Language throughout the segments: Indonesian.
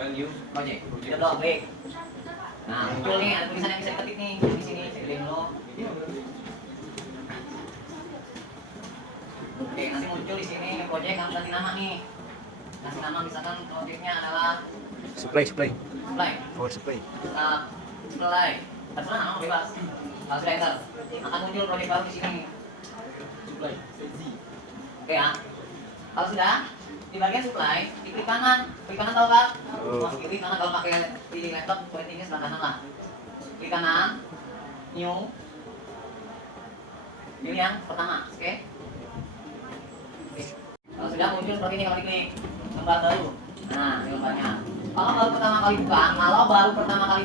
Value project. Kita belum klik. Nah, muncul nih ada tulisan yang bisa diketik nih di sini. Saya klik dulu. Oke, nanti muncul di sini project kamu ganti nama nih. Kasih nama misalkan projectnya adalah Supply. power supply. Terserah nama bebas. Kalau sudah enter, akan muncul project baru di sini. Supply. Oke ya. Kalau sudah di bagian supply, di klik kanan tahu kan? Mouse kiri kanan kalau pakai di laptop pointingnya sebelah kanan lah. Klik kanan, new, pilih yang pertama, oke? Kalau sudah muncul seperti ini kalau diklik lembar baru. Nah, ini lembarnya. Kalau baru pertama kali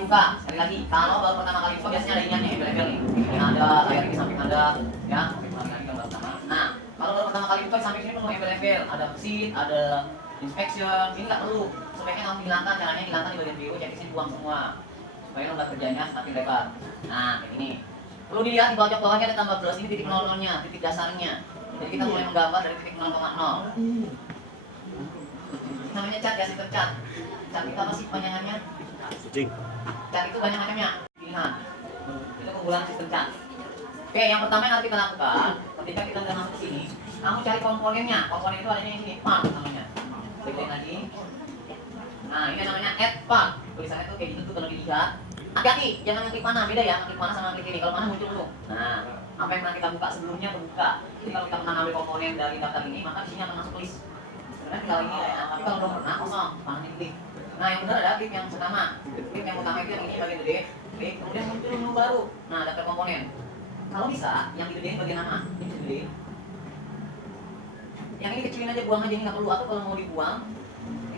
buka, sekali lagi, kalau baru pertama kali buka biasanya ada iniannya, embel-embel nih. Ini ada, layar ini samping ada, ya. Oke, lagi gambar pertama. Nah, kalau baru pertama kali buka samping sini penuh embel-embel, ada mesin, ada inspection, ini nggak perlu. Sebaiknya kamu hilangkan, caranya hilangkan di bagian biru, checklist buang semua, supaya lembar kerjanya semakin lebar. Nah, kayak gini. Perlu dilihat di bawahnya ada tambah plus, ini titik 00-nya, titik dasarnya. Jadi kita mulai menggambar dari titik 0,0. Namanya cat ya, sistem cat. Cat itu apa sih panjangannya? Kucing. Cat itu banyak macamnya. Pilihan. Itu keunggulan sistem cat. Oke, yang pertama yang harus kita lakukan, ketika kita sudah masuk ke sini, kamu cari komponennya. Komponen itu adanya di sini, part namanya. Klik lagi. Nah, ini namanya add part. Tulisannya tuh kayak gitu tuh kalau dilihat. Hati-hati, jangan klik mana, beda ya, klik mana sama klik ini. Kalau mana muncul dulu. Nah, apa yang pernah kita buka sebelumnya terbuka. Jadi kalau kita pernah ambil komponen dari daftar ini, maka di sini akan masuk list. Sebenarnya tinggal ini ya, tapi kalau belum pernah kosong, mana diklik. Nah, yang benar ada klik yang pertama. Klik yang utama itu yang ini bagian gede, klik, kemudian muncul menu baru. Nah, daftar komponen. Kalau bisa, yang digedein bagian nama, ini gede. Yang ini kecilin aja, buang aja, ini nggak perlu. Atau kalau mau dibuang,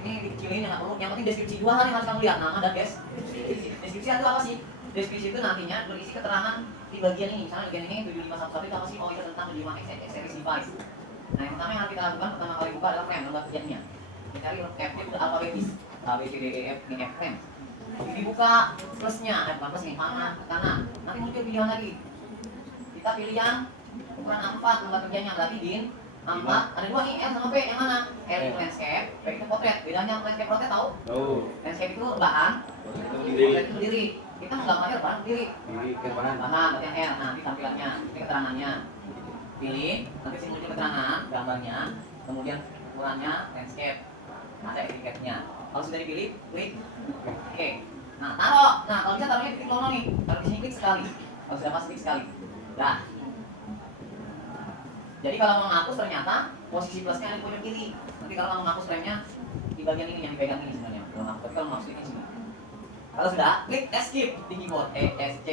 ini dikecilin ya nggak perlu. Yang penting deskripsi dua hal yang harus kamu lihat, nama dan deskripsi itu apa sih? Deskripsi itu nantinya berisi keterangan di bagian ini. Misalnya bagian ini 7511 itu apa sih? Oh, itu tentang 75XX series device. Nah, yang pertama yang harus kita lakukan pertama kali buka adalah frame, lembar kerjanya. Kita cari F-nya udah alfabetis. A, B, C, D, E, F, ini F frame. Dibuka plusnya, bukan plus nih, mana ke kanan. Nanti muncul pilihan lagi. Kita pilih yang ukuran A4 lembar kerjanya, berarti din A4 ada dua nih, L sama P, yang mana? L itu landscape, P itu potret. Bedanya landscape potret tahu? tahu Landscape itu bahan, potret itu berdiri. Kita menggambarnya bahan berdiri. bahan Bahan, bagian L, nanti tampilannya, ini keterangannya. Pilih, nanti sini muncul keterangan, gambarnya, kemudian ukurannya, landscape, ada etiketnya. Kalau sudah dipilih, klik. Oke. Nah, taruh. Nah, kalau bisa taruhnya di titik 0 nih. Taruh di sini klik sekali. Kalau sudah pas klik sekali. Nah. Jadi kalau mau menghapus ternyata posisi plusnya ada di pojok kiri. Nanti kalau mau menghapus remnya di bagian ini yang dipegang ini sebenarnya. Kalau menghapus, tapi kalau menghapus ini sini. Kalau sudah, klik escape di keyboard, ESC.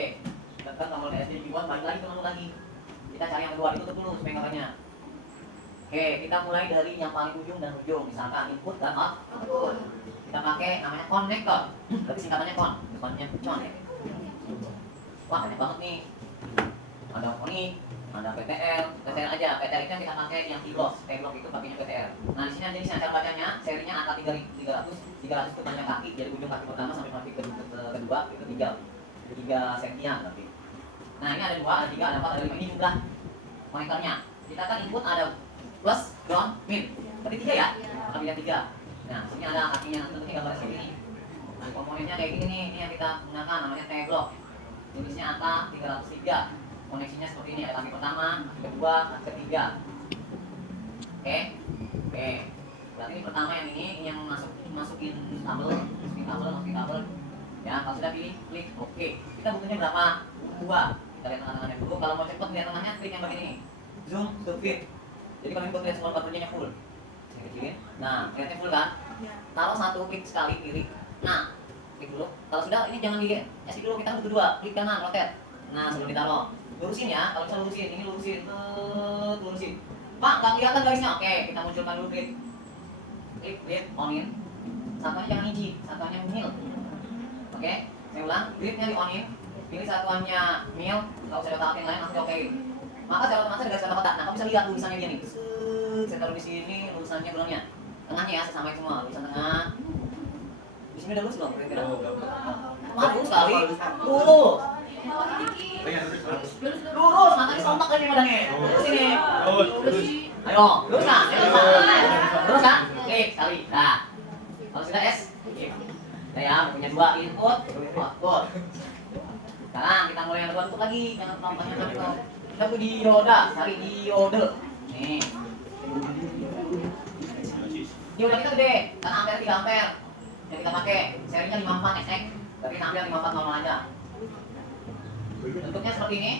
Tekan tombol ESC di keyboard, balik lagi ke menu lagi. Kita cari yang kedua, ditutup dulu speakernya. Oke, kita mulai dari yang paling ujung dan ujung. Misalkan input dan output. Kita pakai namanya connector. Berarti singkatannya con ya. Wah, banyak banget nih. Ada phonic, ada PTL aja. PTL itu yang kita pakai yang T-block itu pakainya PTL. Nah, di sini aja nih cara bacanya, serinya angka 300 itu panjang kaki, jadi ujung kaki pertama sampai kaki kedua itu 3 sekian berarti. Nah, ini ada 2, ada 3, ada 4, ada 5, ini jumlah monitornya. Kita kan input ada plus, ground, min. Berarti 3 ya? Kelebihan 3. Nah, sini ada kakinya, tentunya gambar seperti ini. Nah, komponennya kayak gini nih, ini yang kita gunakan namanya T-block. Tulisnya angka 303. Koneksinya seperti ini, ada kaki pertama, kaki kedua, kaki ketiga. Oke. Berarti ini pertama yang ini yang masukin kabel. Ya, kalau sudah pilih, klik OK. Kita butuhnya berapa? 2. Kita lihat tengah-tengahnya dulu. Kalau mau cepat lihat tengahnya, klik yang bagian ini. Zoom to fit. Jadi kalau ini buat lihat semua baterainya full. Kecilin. Nah, lihatnya full kan? Taruh satu, klik sekali kiri. Nah, klik dulu. Kalau sudah ini jangan di dulu, kita butuh 2. Klik kanan, rotate. Nah, sebelum ditaruh. Lurusin ya, kalau bisa lurusin. Ini lurusin. Pak, nggak kelihatan garisnya. Oke, kita munculkan dulu klik. Klik, onin. Satuannya jangan hiji, satuannya mil. Oke, saya ulang. Kliknya di onin. Pilih satuannya mil. Kalau saya taruh yang lain langsung oke. Maka saya otomatis ada garis kotak. Nah, kamu bisa lihat tulisannya dia nih. Saya taruh di sini, tulisannya gulungnya. Tengahnya ya, saya samain semua. Tulisan tengah. Di sini udah lurus belum? Lurus sekali. Lurus, matanya sontak lagi badannya. Lurus ini. Ayo, lurus kan? Lurus kan? Klik sekali. Nah, kalau sudah S, Nah ya, punya dua input, output. Sekarang kita mulai yang kedua bentuk lagi, jangan terlalu banyak itu. Kita tuh dioda, cari diode. Nih. Dioda kita gede, karena ampere 3 ampere. Yang kita pakai serinya 54 XX, tapi kita ambil 54 normal aja. Bentuknya seperti ini.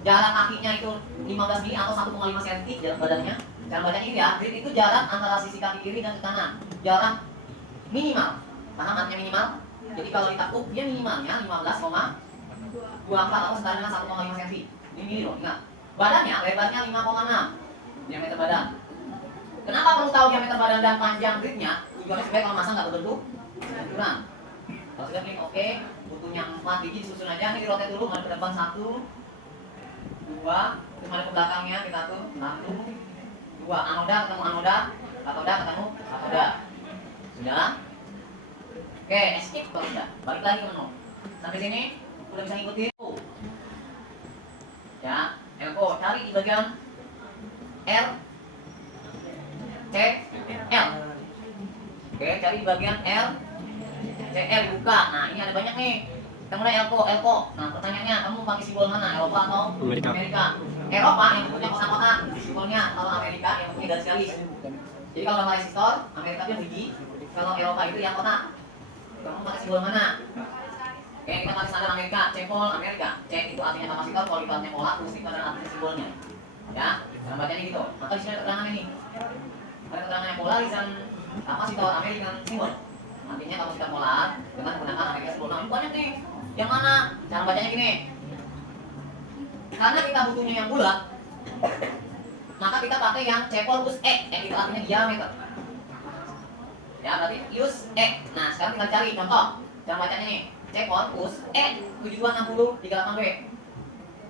Jarak kakinya itu 15 mili atau 1,5 cm jarak badannya. Cara bacanya ini ya, grid itu jarak antara sisi kaki kiri dan ke kanan. Jarak minimal. Paham artinya minimal? Jadi kalau ditakuk dia minimalnya 15,24 atau setara dengan 1,5 cm. Ini mili loh, ingat. Badannya lebarnya 5,6 diameter badan. Kenapa perlu tahu diameter badan dan panjang gridnya? Tujuannya supaya kalau masang nggak berbentuk kurang. Kalau sudah klik oke, butuhnya 4 biji disusun aja. Ini di rotate dulu, mari ke depan 1, 2, terus mari ke belakangnya kita tuh 1, 2, anoda ketemu anoda, katoda ketemu katoda. Sudah? Oke, escape kalau sudah. Balik lagi ke menu. Sampai sini udah bisa ngikutin. Ya, Elko cari di bagian R, C, L. Oke, cari di bagian R, C, L buka. Nah, ini ada banyak nih. Kita mulai Elko. Nah, pertanyaannya, kamu pakai simbol mana? Eropa atau Amerika? Eropa yang bentuknya kotak-kotak, simbolnya. Kalau Amerika yang bentuknya garis-garis. Jadi kalau gambar resistor, Amerika itu biji. Kalau Eropa itu yang kotak. Kamu pakai simbol mana? Oke, kita pakai standar Amerika. C pol Amerika. C itu artinya kapasitor, pol itu artinya pola, terus itu adalah artinya simbolnya. Ya, cara bacanya gitu. Maka di sini ada keterangan ini. Ada keterangannya polarisan kapasitor American simbol. Artinya kapasitor polar dengan menggunakan Amerika simbol. Nah, banyak nih. Yang mana? Cara bacanya gini. Karena kita butuhnya yang bulat, maka kita pakai yang C pol plus E. E itu artinya diameter. Ya, berarti use E. Nah, sekarang tinggal cari contoh. Cara bacanya nih. C pol plus E 7260 38W.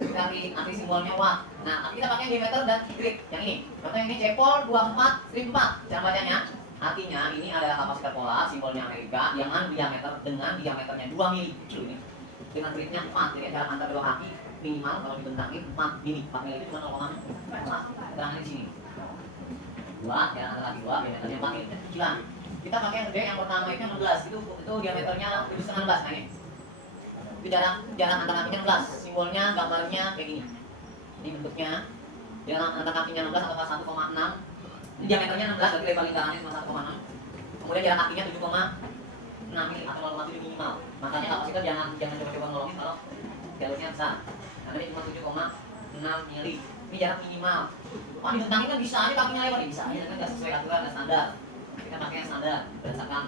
Cari arti simbolnya watt. Nah, kita pakai diameter dan grid yang ini. Contoh yang ini C pol 24 strip 4. Cara bacanya artinya ini adalah kapasitor polar simbolnya Amerika yang diameter dengan diameternya 2 mili. Ini dengan gridnya 4. Jadi jarak antar dua kaki minimal kalau dibentangin 4 mili. 4 mili itu cuma 0,4. Terangnya di sini. 2 jarak antar kaki 2 diameternya 4 mili. Kecilan. Kita pakai yang gede yang pertama itu 16. Itu diameternya 7,5 16. Nah, ini. Itu jarak antar kakinya 16. Simbolnya gambarnya kayak gini. Ini bentuknya jarak antar kakinya 16 atau 1,6. Ini diameternya 16 berarti lebar lingkarannya cuma 1,6. Kemudian jarak kakinya 7,6 mili atau 0,7 minimal. Makanya kapasitor jangan coba-coba nolongin kalau jalurnya besar. Karena ini cuma 7,6 mili. Ini jarak minimal. Wah, dibentangin kan bisa aja kakinya lebar, bisa aja kan nggak sesuai aturan dan standar. Kita pakai yang standar berdasarkan.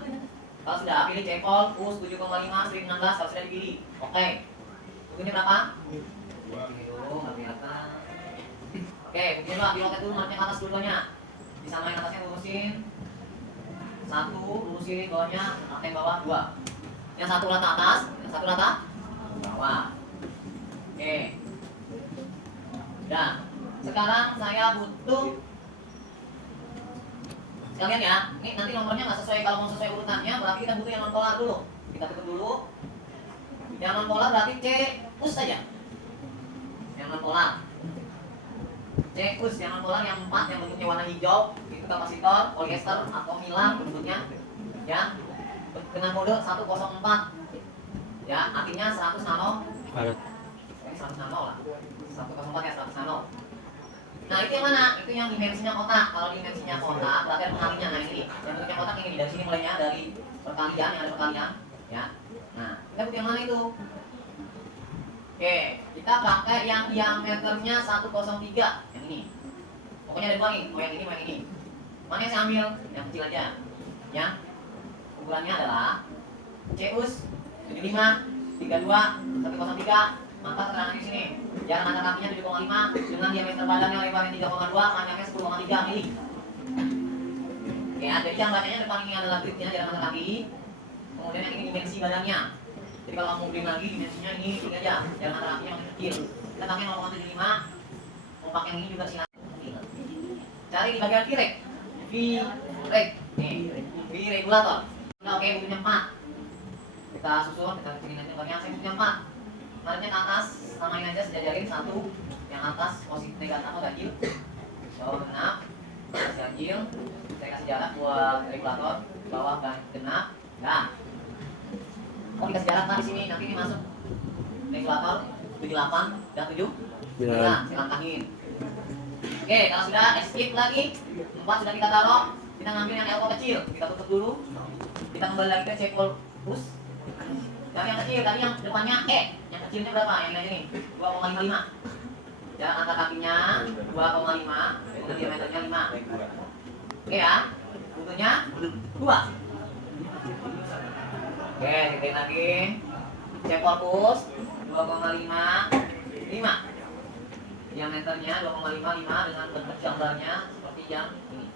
Kalau sudah pilih C pol plus 7,5 strip 16 kalau sudah dipilih. Oke. Bukunya berapa? Dulu nggak kelihatan. Oke, bukunya dua di rotate dulu, marknya ke atas dulunya. Disamain atasnya lurusin. 1 lurusin bawahnya, yang bawah 2. Yang satu rata atas, yang satu rata bawah. Oke. Udah. Sekarang saya butuh sekalian ya, ini nanti nomornya nggak sesuai, kalau mau sesuai urutannya berarti kita butuh yang non polar dulu. Kita tutup dulu. Yang non polar berarti C plus saja. Yang non polar. C plus yang non polar yang 4 yang bentuknya warna hijau itu kapasitor polyester atau hilang bentuknya. Ya. Dengan kode 104. Ya, artinya 100 nano. Ini 100 nano lah. 104 ya 100 nano. Nah, itu yang mana? Itu yang dimensinya kotak. Kalau dimensinya kotak, berarti ada pengalinya. Nah, ini yang bentuknya kotak ini dari sini mulainya dari perkalian, yang ada perkalian, ya. Nah, kita butuh yang mana itu? Oke, kita pakai yang diameternya 103, yang ini. Pokoknya ada dua nih, mau yang ini, mau yang ini. Mana yang saya ambil? Yang kecil aja. Ya. Ukurannya adalah CUS 75 32 103. Maka keterangan di sini. Jarak antar kakinya 7,5 dengan diameter badannya lebarnya 3,2, panjangnya 10,3 mili. Ya, jadi cara bacanya depan ini adalah gridnya jarak antar kaki. Kemudian yang ini dimensi badannya. Jadi kalau kamu beli lagi dimensinya ini aja, jarak antar kakinya yang kecil. Kita pakai 0,75. Mau pakai yang ini juga silakan. Cari di bagian V-reg. V-reg. Nih, V-regulator. Nah, oke, butuhnya 4. Kita susun, kita bikin aja bagian saya butuhnya 4. Marknya ke atas, samain aja sejajarin 1. Yang atas positif negatif atau ganjil. Bawah genap, kasih ganjil. Saya kasih jarak buat regulator. Bawah genap. Nah, Oh, dikasih jarak di sini, nanti ini masuk regulator 78 dan 7 9. silangkahin. Oke, kalau sudah escape lagi 4 sudah kita taruh, kita ngambil yang elbow kecil, kita tutup dulu, kita kembali lagi ke cekol push. Dan yang kecil tadi yang depannya yang kecilnya berapa? Yang ini 2,55. Jarak antar kakinya 2,5, kemudian diameternya 5. Oke ya, butuhnya 2. Oke, titik lagi. Cekol push 2,5, 5. Diameternya 2,55 dengan bentuk gambarnya seperti yang ini.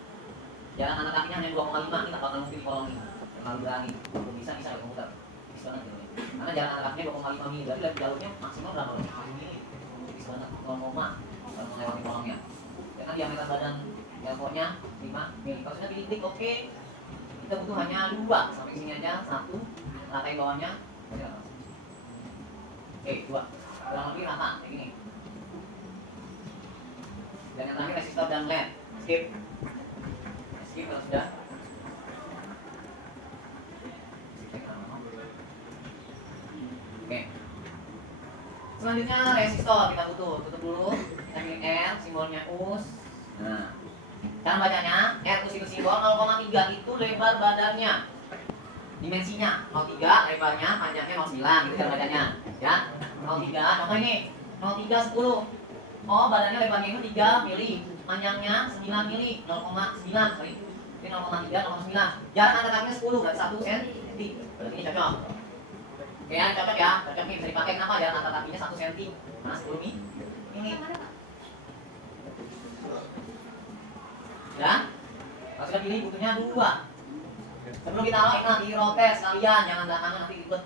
Jarak anak kakinya hanya 2,5, ini tak bakal mungkin di kolom ini. Terlalu berani, bisa ya komputer. Bisa banget gitu. Karena jarak anak kakinya 2,5 mili, berarti dari jalurnya maksimal berapa? Mili. Bisa banget 0, kalau melewati kolomnya. Karena diameter badan elbow-nya 5 mili. Kalau sudah pilih klik oke, kita butuh hanya 2 sampai sini aja, 1 ratain bawahnya. Oke, 2. Kurang lebih rata kayak gini. Dan yang terakhir resistor dan LED. Skip kalau sudah. Oke. Selanjutnya resistor kita butuh. Tutup dulu. Kita pilih R, simbolnya us. Nah, cara bacanya R us itu simbol 0,3 itu lebar badannya. Dimensinya 0,3, lebarnya, panjangnya 0,9 itu cara bacanya. Ya, 0,3. Contoh ini 0,3 10. Oh, badannya lebarnya itu 3 mili, panjangnya 9 mili, 0,9 sorry. Ini 0,3, 0,9. Jarak antar kakinya 10, berarti 1 cm. Berarti ini cocok. Oke ya, cocok ya. Cocok nih, bisa dipakai. Kenapa jarak antar kakinya 1 cm? Nah, 10 mili. Ini. Ya. Kalau sudah pilih butuhnya 2. Sebelum kita taruh ingat di rotes kalian, jangan belakangan nanti ribet.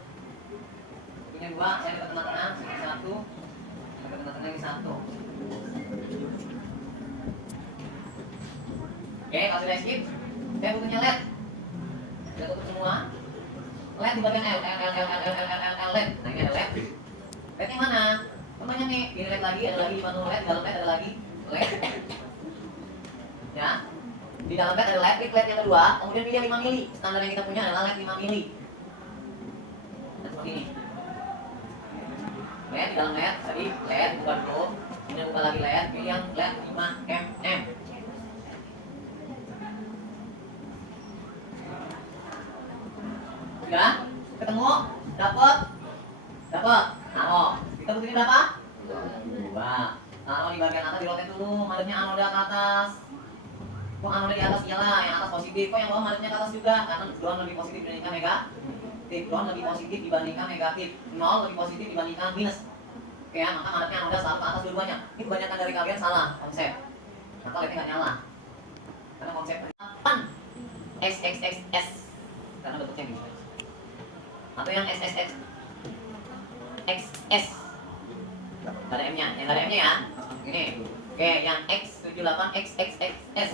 Butuhnya 2, saya dekat tengah-tengah, sini 1. Dekat tengah-tengah ini 1. Oke, kalau sudah skip, saya butuhnya LED. Sudah tutup semua. LED di bagian L, LED. Nah ini ada LED. LED yang mana? Banyak nih. Ini LED lagi, ada lagi di menu LED, di dalam LED ada lagi LED. Ya. Di dalam LED ada LED, klik LED yang kedua, kemudian pilih 5 mili. Standar yang kita punya adalah LED 5 mili. Nah, seperti ini. LED di dalam LED, tadi LED buka dulu. Kemudian buka lagi LED, pilih yang LED 5 mm. Sudah? Ketemu? Dapat? Taruh. Kita butuhnya berapa? 2. Taruh di bagian atas, di roket dulu. Madepnya anoda ke atas. Kok anoda di atas? Iyalah, yang atas positif. Kok yang bawah madepnya ke atas juga? Karena ground lebih positif dibandingkan negatif. Ground lebih positif dibandingkan negatif. 0 lebih positif dibandingkan minus. Oke ya, maka madepnya anoda selalu ke atas dua-duanya. Ini kebanyakan dari kalian salah konsep. Maka LED-nya nggak nyala. Karena konsep 8 XXXS. Karena bentuknya gitu. Atau yang SSX XS gak ada M-nya, yang gak ada M-nya ya ini. Oke, yang X78XXXS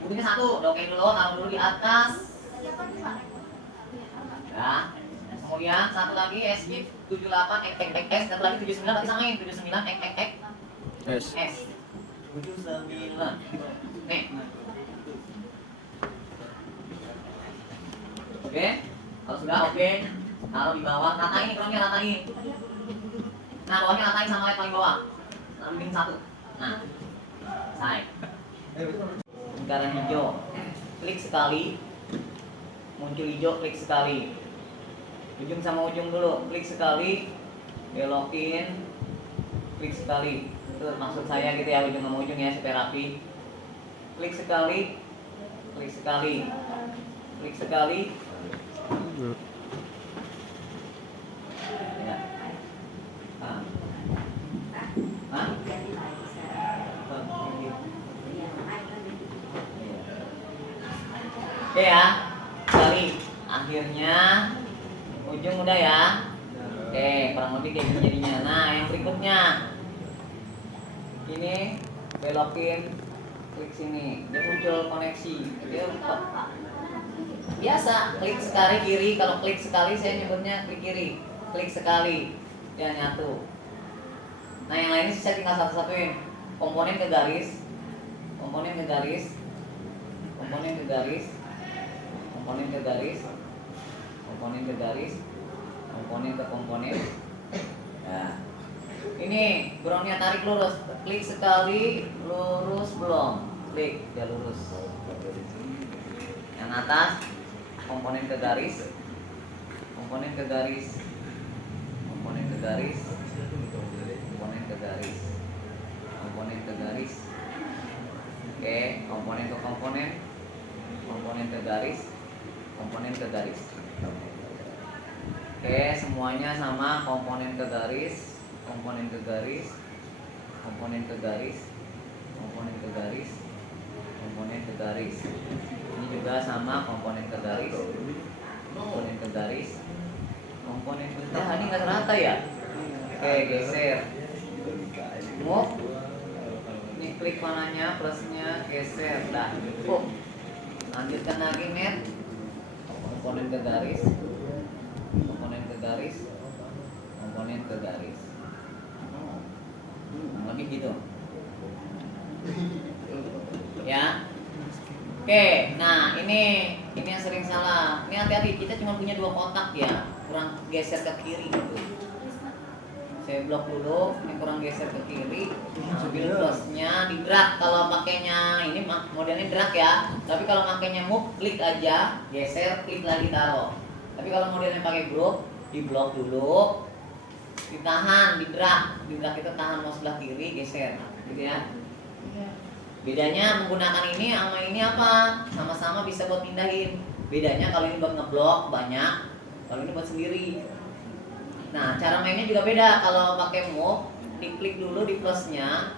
butuhnya 1, oke dulu, taruh dulu di atas ya. Kemudian satu lagi skip 78XXX, satu lagi 79, berarti samain 79XXX S 79 nih. Oke, kalau sudah oke, taruh di bawah, ratain kurangnya ratain. Nah, bawahnya ratain sama LED paling bawah. Nah, bikin 1. Nah, selesai. Lingkaran hijau, klik sekali. Muncul hijau, klik sekali. Ujung sama ujung dulu, klik sekali. Belokin, klik sekali. Itu maksud saya gitu ya, ujung sama ujung ya, supaya rapi. Klik sekali, klik sekali, klik sekali. Ya. Oke ya, kali akhirnya ujung udah ya. Oke, kurang lebih kayak gini jadinya. Nah, yang berikutnya ini belokin, klik sini, dia muncul koneksi. Dia biasa klik sekali kiri. Kalau klik sekali saya nyebutnya klik kiri. Klik sekali dia nyatu. Nah yang lainnya saya tinggal satu-satuin. Komponen ke garis, komponen ke garis, komponen ke garis, komponen ke garis, komponen ke garis, komponen ke komponen. Nah, ini groundnya tarik lurus, klik sekali, lurus belum, klik dia lurus. Yang atas komponen ke garis, komponen ke garis, komponen ke garis, komponen ke garis, komponen ke garis. Oke, komponen ke komponen, komponen ke garis, komponen ke garis. Oke, semuanya sama, komponen ke garis, komponen ke garis, komponen ke garis, komponen ke garis, komponen ke garis. Ini juga sama, komponen ke garis, komponen ke garis, komponen ke garis. Ini nggak rata ya? Oke, geser. Move. Ini klik mananya, plusnya, geser. Dah, cukup. Lanjutkan lagi net. Komponen ke garis, komponen ke garis, komponen ke garis. Lebih gitu. Ya. Oke, nah ini yang sering salah. Ini hati-hati, kita cuma punya 2 kotak ya, kurang geser ke kiri gitu. Saya blok dulu, ini kurang geser ke kiri. Ambil plusnya, di drag. Kalau pakainya ini modelnya drag ya. Tapi kalau pakainya move, klik aja, geser, klik lagi taruh. Tapi kalau modelnya pakai group, di blok dulu, ditahan, di drag itu tahan mau sebelah kiri, geser, gitu ya. Bedanya menggunakan ini sama ini apa? Sama-sama bisa buat pindahin. Bedanya kalau ini buat ngeblok banyak, kalau ini buat sendiri. Nah, cara mainnya juga beda. Kalau pakai move, diklik dulu di plusnya,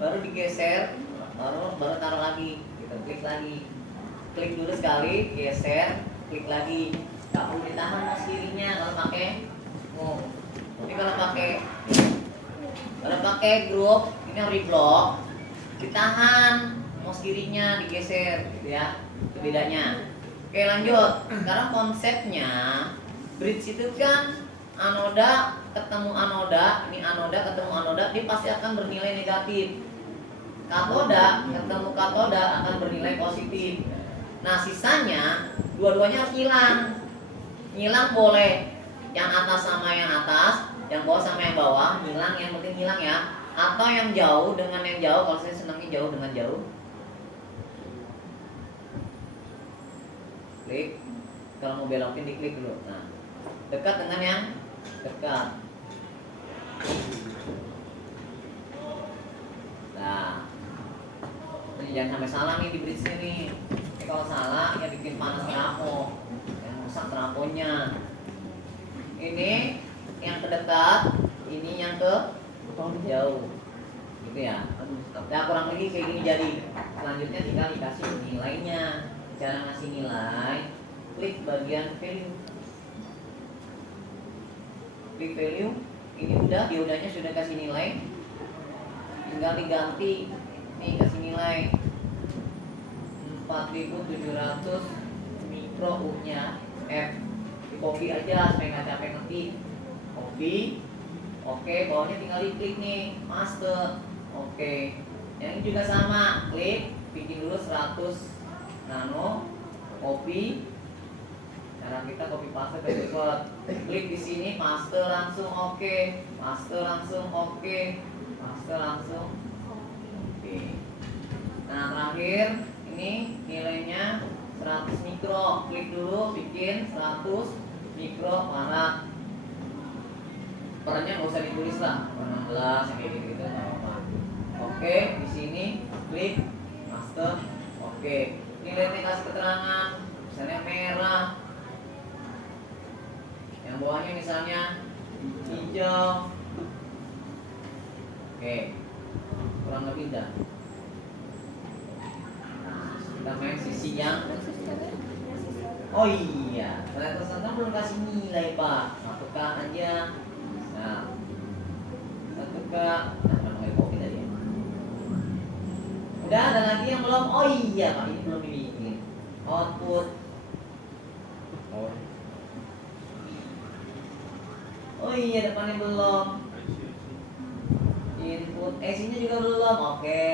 baru digeser, baru taruh lagi. Kita klik lagi. Klik dulu sekali, geser, klik lagi. Gak perlu ditahan mouse kirinya kalau pakai move. Tapi kalau pakai group, ini harus diblok, ditahan mouse kirinya, digeser, gitu ya. Itu bedanya. Oke, lanjut. Sekarang konsepnya bridge itu kan anoda ketemu anoda, ini anoda ketemu anoda, dia pasti akan bernilai negatif. Katoda ketemu katoda akan bernilai positif. Nah, sisanya dua-duanya harus hilang. Hilang boleh yang atas sama yang atas, yang bawah sama yang bawah, hilang, yang penting hilang ya. Atau yang jauh dengan yang jauh, kalau saya senangnya jauh dengan jauh. Klik. Kalau mau belokin diklik dulu. Nah, dekat dengan yang dekat. Nah, ini jangan sampai salah nih di bridge-nya nih. Kalau salah ya bikin panas trafo, yang rusak trafonya. Ini yang ke dekat, ini yang ke jauh, gitu ya. Nah, kurang lebih kayak gini jadi. Selanjutnya tinggal dikasih nilainya. Cara ngasih nilai, klik bagian value. Klik value, ini udah, diodanya sudah kasih nilai, tinggal diganti. Nih kasih nilai 4700 mikro U-nya F. Di copy aja supaya nggak capek ngetik. Copy. Oke, bawahnya tinggal diklik nih, master. Oke. Yang ini juga sama, klik, bikin dulu 100 nano, copy. Cara kita copy paste ke default. Klik di sini, paste langsung oke, paste langsung oke, paste langsung oke. Nah, terakhir ini nilainya 100 mikro. Klik dulu, bikin 100 mikro farad. Perannya nggak usah ditulis lah, 16 yang kayak gitu nggak apa-apa. Oke, di sini klik master. Oke, nilainya kasih keterangan, misalnya merah. Yang bawahnya misalnya hijau. Oke, kurang lebih dah. Kita main sisi yang, oh iya, ternyata Sandra belum kasih nilai Pak. Masukkan aja. Nah, masukkan. Nah, namanya kopi tadi ya. Udah, ada lagi yang belum? Oh iya Pak, ini belum dibikin. Output. Oh iya, depannya belum. Input, AC-nya juga belum. Oke.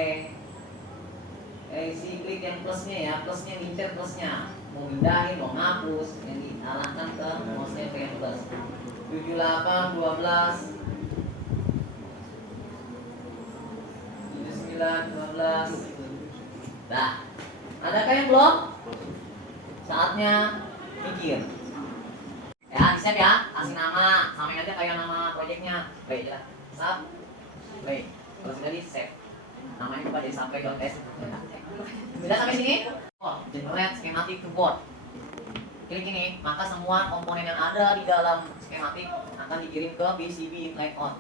AC klik yang plusnya ya, plusnya, incer plusnya. mau mindahin, mau ngapus, yang diarahkan ke mouse yang plus 78, 12 79, 12. Nah, adakah yang belum? Saatnya mikir. Ya, di-save ya, kasih nama, samain aja kayak nama proyeknya. Baik, ya. Sub. Baik, kalau sudah di-save, namanya juga jadi sampai.s. Sudah sampai sini? Oh, generate schematic to board. Klik ini, maka semua komponen yang ada di dalam skematik akan dikirim ke PCB layout.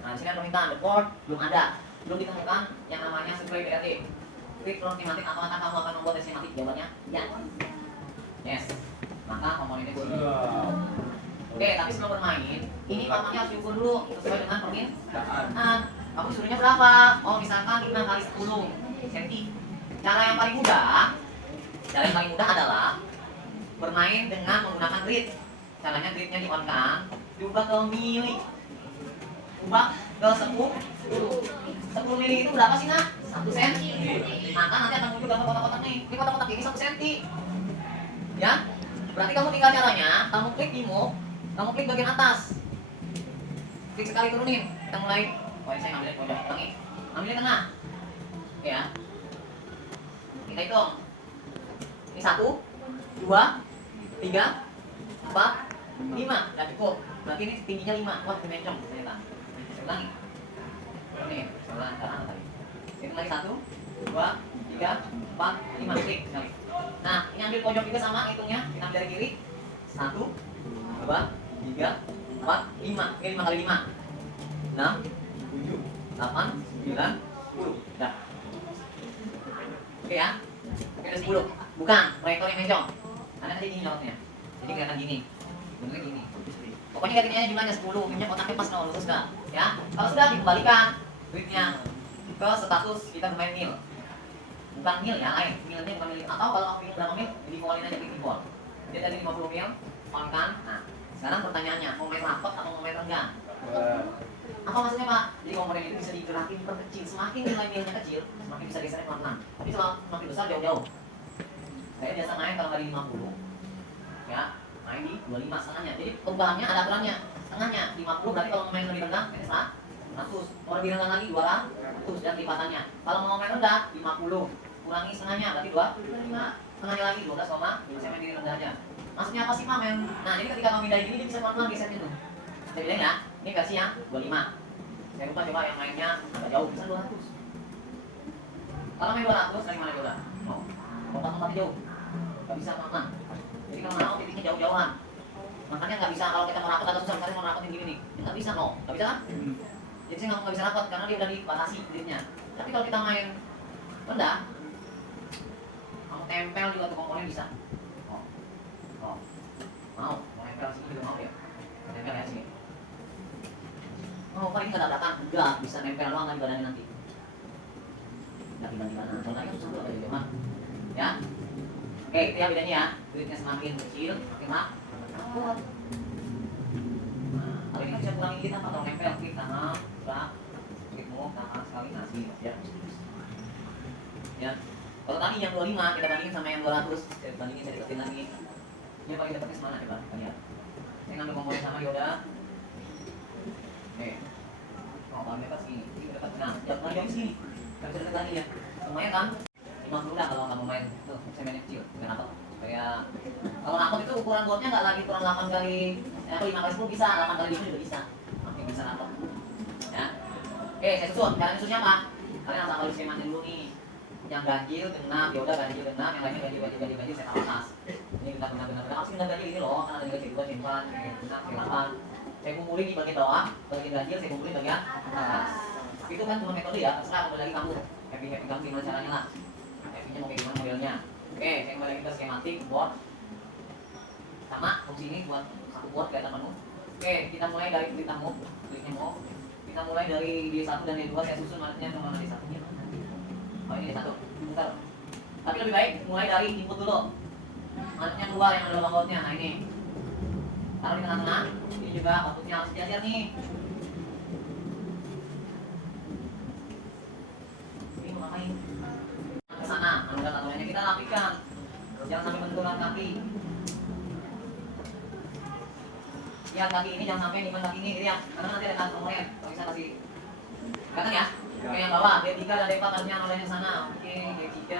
Nah, di sini ada permintaan the board belum ada, belum ditemukan yang namanya supply PLT. Klik from skematik, apakah kamu akan membuat skematik? Jawabannya ya. Yes. Maka komponennya sini. Oke, tapi sebelum bermain, ini pamannya harus diukur dulu sesuai dengan permintaan. Kamu disuruhnya berapa? Oh, misalkan 5 kali 10 cm. Cara yang paling mudah adalah bermain dengan menggunakan grid. Caranya gridnya di-on-kan, diubah ke mili. Ubah ke 10 mili itu berapa sih, Nak? 1 cm. Maka nanti akan muncul gambar kotak-kotak nih. Ini kotak-kotak ini 1 cm. Ya? Berarti kamu tinggal caranya, kamu klik di move, kamu klik bagian atas. Klik sekali turunin. Kita mulai. Oh, ini saya ngambilnya pojok ulangi. Ambilnya tengah. Oke ya. Kita hitung. Ini 1, 2, 3, 4, 5. Udah cukup. Berarti ini tingginya 5. Wah, dimencong ternyata. Saya ulangi. Ini, saya ulangi sekarang tadi. Hitung lagi 1, 2, 3, 4, 5. Klik sekali. Nah, ini ambil pojok juga sama hitungnya. Kita ambil dari kiri. 1, 2, 3, 4, 5. Ini 5 kali 5. 6, 7, 8, 9, 10. Dah. Oke ya. Oke, ada 10. Bukan, proyektor yang mencong. Ada tadi gini jawabnya. Jadi kelihatan gini. Bentuknya gini. Pokoknya gatingnya jumlahnya 10, minyak kotaknya pas nol, lurus enggak? Ya. Kalau sudah dikembalikan duitnya ke status kita bermain nil. Bukan mil ya, milnya bukan mil. Atau kalau aku berapa mil, di bawahnya aja klik import. Dia tadi 50 mil, on kan? Nah, sekarang pertanyaannya, mau main rapet atau mau main renggang? Apa maksudnya, Pak? Jadi komponen itu bisa digerakin diperkecil. Semakin nilai milnya kecil, semakin bisa gesernya pelan-pelan. Tapi semakin besar jauh-jauh. Saya biasa main kalau nggak di 50, ya, main di 25 setengahnya. Jadi perubahannya ada aturannya. Setengahnya 50 berarti kalau mau main lebih rendah, ini 100. Mau lebih rendah lagi 200 dan lipatannya. Kalau mau main rendah 50, kurangi setengahnya berarti 25. Setengahnya lagi 12, saya main di rendah aja. Maksudnya apa sih, Pak? Nah, ini ketika kamu pindahin ini dia bisa pelan-pelan gesernya tuh. Saya bilang ya, ini versi yang 25. Saya lupa coba yang mainnya agak jauh, bisa 200. Kalau main 200, dari mana coba? Lompat-lompat jauh, nggak bisa pelan-pelan. Jadi kalau mau titiknya jauh-jauhan. Makanya nggak bisa kalau kita mau rapet atau susah, misalnya mau rapetin gini nih, nggak bisa, nggak bisa kan? Jadi saya nggak bisa rapet karena dia udah dibatasi gridnya. Tapi kalau kita main rendah, kamu tempel juga tuh komponen bisa. Mau nempel sini juga mau ya? Nempel ya sini. Pak ini nggak dadakan? Enggak, bisa nempel doang kan di badannya nanti. Nggak tiba-tiba nah, kalau tadi susah tuh dari zaman. Ya, oke, itu ya bedanya ya. Gridnya semakin kecil, semakin kuat. Nah, kalau ini kan bisa kurangin kita atau nempel, klik kanan, gerak, klik move, kanan sekali nasi, ya. Ya, kalau tadi yang 25 kita bandingin sama yang 200, saya bandingin, saya deketin lagi. Ini paling dapetnya semana coba, kita lihat. Saya ngambil komponen sama dioda. Oke, mau paling dekat sini, ini dekat, nah, jauh sini, nggak bisa dekat lagi ya. Lumayan kan? 50 lah kalau kamu main tuh semen kecil dengan apa kayak kalau rapot itu ukuran botnya nggak lagi ukuran 8 kali atau 5 kali 10 bisa 8 kali 5 juga bisa makin bisa rapot ya. Oke, saya susun caranya susunnya apa? Kalian asal kalau skemanya dulu nih yang ganjil genap yaudah ganjil genap yang lainnya ganjil saya taruh atas. Ini benar harus genap ganjil ini loh karena ada ganjil juga simpan genap silakan saya kumpulin di bagian bawah bagian ganjil saya kumpulin bagian atas. Itu kan cuma metode ya terserah kembali lagi kamu happy kamu gimana caranya lah. Ini mau kayak gimana modelnya. Oke, saya kembali lagi ke skematik board. Sama fungsi ini buat satu board kelihatan menu. Oke, kita mulai dari klik move, kliknya move. Kita mulai dari D1 dan D2 saya susun maksudnya kemana D1 nya. Oh ini D1. Bentar. Tapi lebih baik mulai dari input dulu. Maksudnya keluar yang ada lubang bautnya. Nah ini. Taruh di tengah-tengah. Ini juga outputnya harus sejajar nih. Ini mau ngapain? Ke sana, aturannya kita rapikan. jangan sampai benturan kaki. Lihat kaki ini jangan sampai niman kaki ini, lihat, karena nanti ada kantong nomornya. Kalau bisa kasih, kelihatan ya? Oke, yang bawah, D3 dan D4 harusnya nolanya sana. Oke, D3.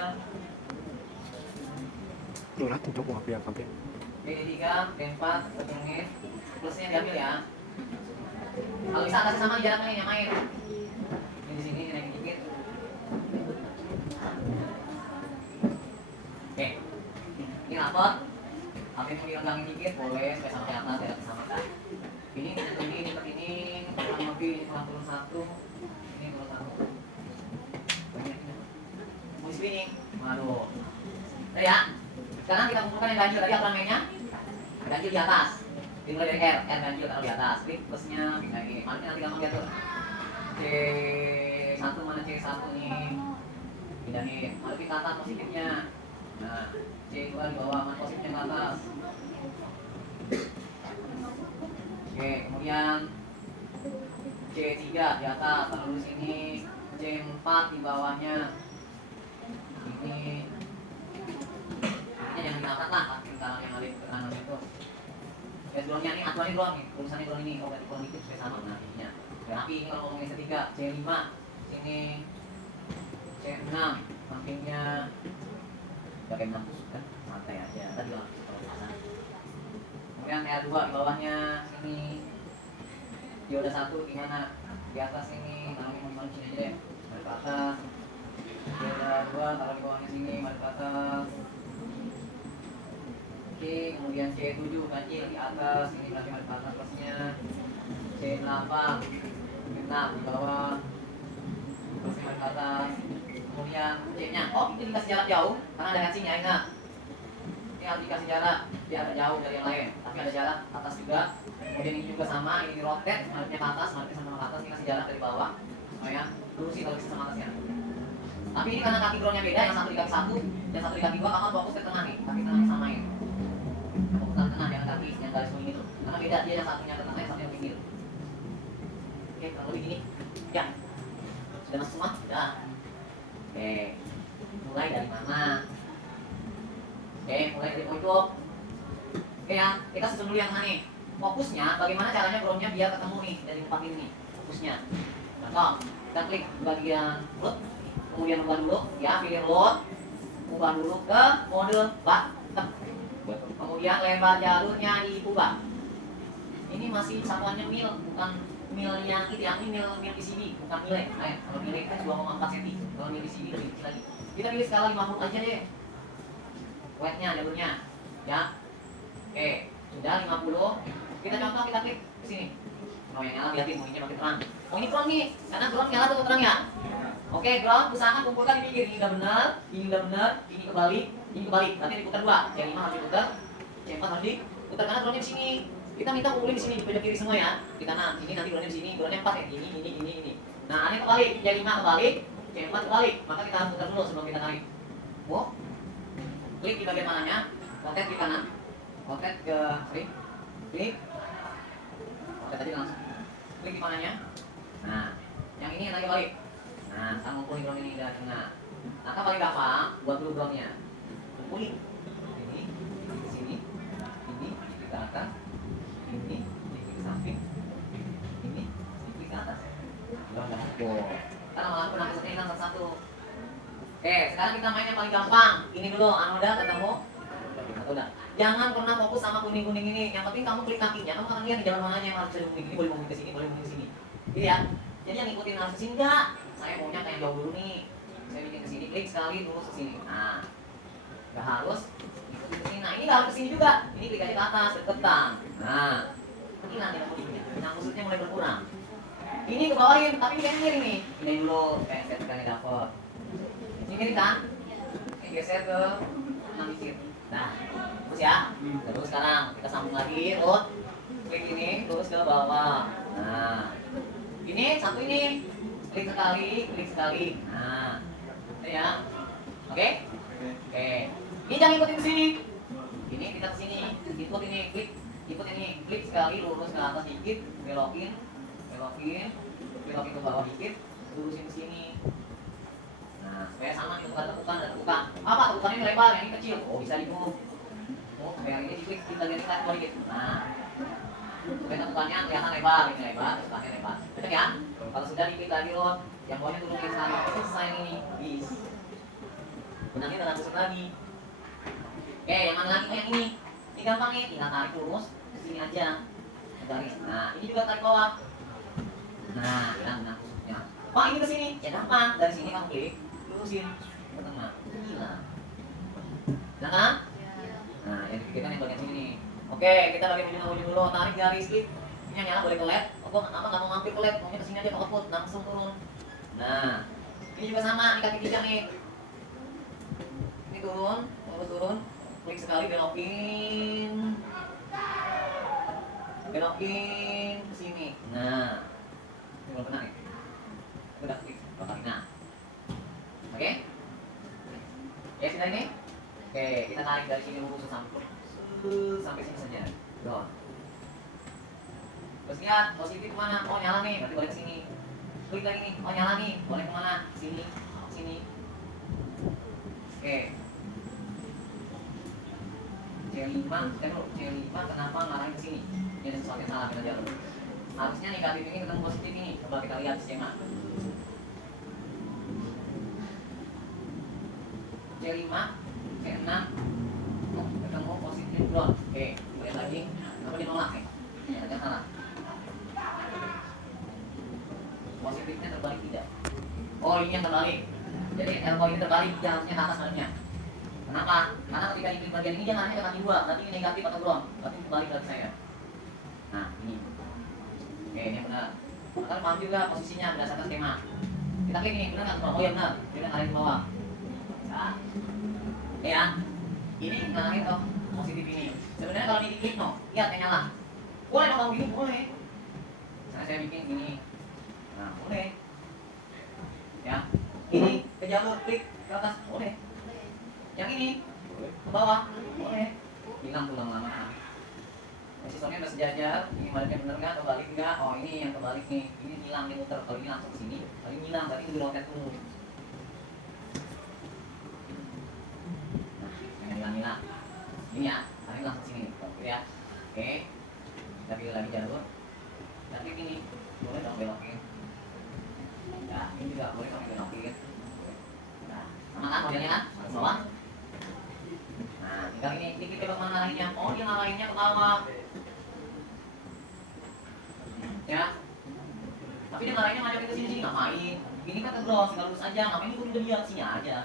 Lulat untuk ngapain sampai. D3, D4, setengah. Plusnya diambil ya. Kalau bisa kasih sama di jalan nih, nyamain. Ini di sini naikin dikit. Oke, ini rapot. Tapi mau dilengkapin dikit boleh supaya sama kayak atas ya, sama kan. Ini kurang lebih, ini kurang turun 1. Ini turun 1. Banyak ini. Mau spinning. Waduh. Udah ya. Sekarang kita kumpulkan yang ganjil tadi apa namanya? Ganjil di atas. Dimulai dari R ganjil taruh di atas. Klik plusnya pindahin. Malunya nanti gampang diatur. C1 mana C1 nih? Pindahin. Maluin ke atas positifnya. Nah, C2 di bawah, mana positifnya ke atas. Oke, kemudian C3 di atas, taruh di sini. C4 di bawahnya. Ini jangan diangkat lah, kalau yang alih ke kanan itu. Ya drone-nya nih, aturannya drone nih, tulisannya drone ini, kalau ganti drone dikit supaya sama, nah ininya. Dan api ini kalau ngomongin ketiga, C5, sini C6, sampingnya udah kayak 6 tusuk kan, santai aja, tadi lah kalau pasang. Kemudian R2 di bawahnya, sini dioda 1 gimana, di atas ini, taruh di sini aja deh, balik ke atas. Dioda 2 taruh di bawahnya sini, balik ke atas. Oke, kemudian C7 ganjil di atas, ini berarti balik ke atas plusnya. C8 6 di bawah, plusnya balik ke atas. Kemudian C-nya, oh itu dikasih jarak jauh karena ada hatching-nya, ingat. Ini harus dikasih jarak, dia agak jauh dari yang lain, tapi ada jarak atas juga. Kemudian ini juga sama, ini di rotate, marknya ke atas, marknya sama ke atas, ini kasih jarak dari bawah supaya lurusin kalau bisa sama atasnya. Tapi ini karena kaki drone-nya beda, yang satu di kaki 1 dan satu di kaki 2, kamu fokus ke tengah nih, kaki tengahnya samain. Fokus ke tengah, jangan kaki yang garis kuning itu, karena beda, dia yang satunya ke tengah, yang satunya ke pinggir. Oke, kurang lebih gini. Ya, sudah masuk semua? Sudah. Oke, mulai dari mana? Oke, mulai dari pojok. Oke ya, kita susun dulu yang mana nih? Fokusnya, bagaimana caranya drone-nya biar ketemu nih dari tempat ini nih, fokusnya. Contoh, kita klik bagian root, kemudian ubah dulu, ya pilih root, ubah dulu ke mode button. Kemudian lebar jalurnya diubah. Ini masih satuannya mil, bukan mil yang itu ya, ini mil PCB, bukan mile. Nah, kalau mile itu 2,4 cm, kalau mil PCB lebih kecil lagi. Kita pilih skala 50 aja deh. Weight-nya, jalurnya, ya. Oke, sudah 50. Kita contoh, kita klik ke sini. Oh yang nyala lihatin, bunyinya makin terang. Oh ini ground nih, karena ground nyala tuh terang ya. Oke, ground usahakan kumpulkan di pinggir. Ini udah benar, ini udah benar, ini kebalik, ini kebalik. Nanti diputar dua. C5 harus diputar, C4 harus diputar karena groundnya di sini. Kita minta kumpulin di sini di pojok kiri semua ya, di kanan. Ini nanti groundnya di sini, groundnya 4 ya. Ini. Nah, ini kebalik, C5 kebalik, C4 kebalik. Maka kita harus putar dulu sebelum kita tarik. Oh, klik di bagian mananya, rotate di kanan, rotate ke klik, rotate tadi langsung. Klik di mananya. Nah, yang ini lagi balik. Nah, sekarang ngumpulin ground ini dari tengah. Maka paling gampang buat dulu groundnya. Kumpulin. Ini di sini, ini ke atas, ini ke samping, ini ke atas. Udah ngumpul. Kita malah pernah kesetinggalan satu-satu. Oke, sekarang kita main yang paling gampang. Ini dulu, anoda ketemu. Anoda. Jangan pernah fokus sama kuning-kuning ini. Yang penting kamu klik kakinya. Kamu akan lihat di jalan mananya yang harus moving. Ini boleh moving ke sini, boleh moving ke sini. Jadi ya. Jadi yang ngikutin harus ke sini enggak? Saya maunya kayak jauh dulu nih. Saya bikin ke sini, klik sekali lurus ke sini. Nah. Enggak harus ikutin ke sini. Nah, ini enggak harus ke sini juga. Ini klik aja ke atas, deketan. Nah. Ini nanti yang movingnya. Yang musuhnya mulai berkurang. Ini ke bawahin, tapi ini miring nih. Ini dulu, kayak saya tekannya dapet. Ini miring kan? Ini geser ke kanan dikit. Nah, terus ya. Terus sekarang kita sambung lagi, root. Klik ini, terus ke bawah. Nah, ini satu ini. Klik sekali. Nah, ini ya. Oke? Oke. Ini jangan ikutin ke sini. Ini kita ke sini. Ikut ini, ikut ini. Klik sekali, lurus ke atas dikit, belokin ke bawah dikit, lurusin ke sini. Nah, Nah, supaya sama itu bukan tekukan dan tekukan. Apa tekukannya ini lebar, yang ini kecil. Oh, bisa di move. Oh, yang ini diklik kita ganti lagi dikit. Nah, supaya tekukannya kelihatan lebar, ini lebar, tekukannya lebar. Betul ya? Kalau sudah diklik lagi loh, yang bawahnya turunin sekali. Itu selesai ini. Bis. Benangnya udah tusuk lagi. Oke, yang mana lagi? Yang ini. Ini gampang nih, tinggal tarik lurus ke sini aja. Garis. Nah, ini juga tarik bawah. Nah, benang tusuknya. Wah, ini ke sini. Ya gampang. Dari sini kamu klik, lurusin ke tengah. Gila. Nah, kan? Nah, yang dipikirkan yang bagian sini nih. Oke, kita lagi ujung dulu. Tarik garis klik. Ini yang nyala boleh ke led. Oh, gua nggak mau mampir ke led. Maunya ke sini aja ke output, langsung turun. Nah, ini juga sama. Ini kaki 3 nih. Ini turun, turun. Klik sekali, belokin ke sini. Nah, ini belum kena nih. Udah klik, kali. Nah, oke. Ya sudah ini. Oke, kita tarik dari sini lurus sampai sini saja. Doang. Terus lihat positif kemana? Oh nyala nih, berarti balik ke sini. Klik lagi nih, oh nyala nih, boleh kemana? Sini, sini. Oke. C5, C5 kenapa ngarahin ke sini? Ini ada sesuatu yang salah kita jalur. Harusnya negatif ini ketemu positif ini. Coba kita lihat skema. C5, C6, ketemu positif ground. Oke, lihat lagi. Kenapa dinolak nih? Ini ada yang salah. Positifnya terbalik tidak? Oh ini yang terbalik. Jadi elbow ini terbalik, dia harusnya ke atas badannya. Kenapa? Karena ketika di bagian ini dia ngarahnya ke kaki 2, berarti ini negatif atau ground. Berarti terbalik dari saya. Nah ini. Oke ini yang benar. Maka paham juga posisinya berdasarkan skema. Kita klik ini, benar nggak ground? Oh iya benar. Dia ngarahin ke bawah. Nah. Ya. Ini ngarahin ke positif ini. Sebenarnya kalau di klik no, lihat yang nyala. Boleh dong kalau gini boleh. Saya bikin ini. Nah, boleh. Ya. Ini ke jalur klik ke atas boleh. Yang ini ke bawah boleh. Hilang tuh lama-lama. Resistornya udah sejajar. Ini baliknya bener nggak? Kebalik nggak? Oh ini yang kebalik nih. Ini hilang nih muter. Kalau ini langsung ke sini. Kalau ini hilang berarti itu diroket dulu. Nah, yang hilang. Ini ya. Ini langsung sini. Oke ya. Oke. Kita pilih lagi jalur. Nanti ini boleh dong belokin. Nah, ini juga boleh pakai belokin. Nah, sama kan modelnya kan? Ke bawah. Nah, tinggal ini dikit ke mana ngarahinnya. Oh, dia ngarahinnya ke bawah. Ya. Tapi dia ngarahinnya ngajakin ke sini ngapain? Ini kan ke gross, tinggal lurus aja. Ngapain itu udah dia ke sini aja.